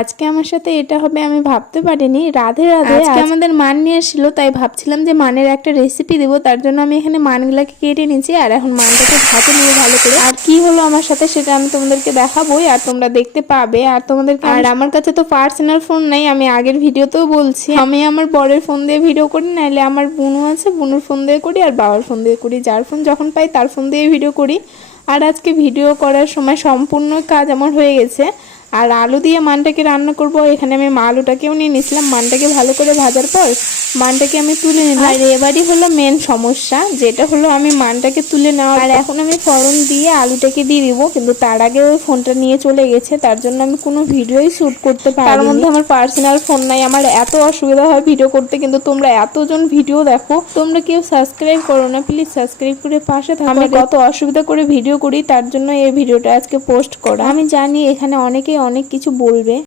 আজকে আমার সাথে এটা হবে আমি ভাবতে পারিনি। রাধে রাধে। আজকে আমাদের মান নিয়ে এসেছিল, তাই ভাবছিলাম যে মানের একটা রেসিপি দেবো, তার জন্য আমি এখানে মানগুলাকে কেটে নিয়েছি আর এখন মানটাকে ভাজে নেবো ভালো করে। আর কি হলো আমার সাথে সেটা আমি তোমাদেরকে দেখাবোই আর তোমরা দেখতে পাবে। আর তোমাদেরকে আর আমার কাছে তো পার্সোনাল ফোন নাই, আমি আগের ভিডিওতেও বলছি আমি আমার বরের ফোন দিয়ে ভিডিও করি, নাইলে আমার বুনু আছে, বুনুর ফোন দিয়ে করি আর বাবার ফোন দিয়ে করি, যার ফোন যখন পাই তার ফোন দিয়ে ভিডিও করি। আর আজকে ভিডিও করার সময় সম্পূর্ণ কাজ আমার হয়ে গেছে। আর আলু দিয়ে মানটাকে রান্না করব। এখানে আমি আলুটাকেও নিয়ে নিয়েছিলাম। মানটাকে ভালো করে ভাজার পর মানটাকে আমি তুলে নিলাম। আর এবারই হলো মেন সমস্যা, যেটা হলো আমি মানটাকে তুলে নেওয়া আর এখন আমি ফোড়ন দিয়ে আলুটাকে দিয়ে দিব, কিন্তু তার আগে ওই ফোনটা নিয়ে চলে গেছে, তার জন্য আমি কোনো ভিডিওই শুট করতে পারিনি। তার মধ্যে আমার পার্সোনাল ফোন নাই, আমার এত অসুবিধা হয় ভিডিও করতে। কিন্তু তোমরা এতজন ভিডিও দেখো, তোমরা কেউ সাবস্ক্রাইব করো না, প্লিজ সাবস্ক্রাইব করে পাশে থাকো। আমি কত অসুবিধা করে ভিডিও করি, তার জন্য এই ভিডিওটা আজকে পোস্ট করা। আমি জানি এখানে অনেকেই অনেক কিছু বলবে।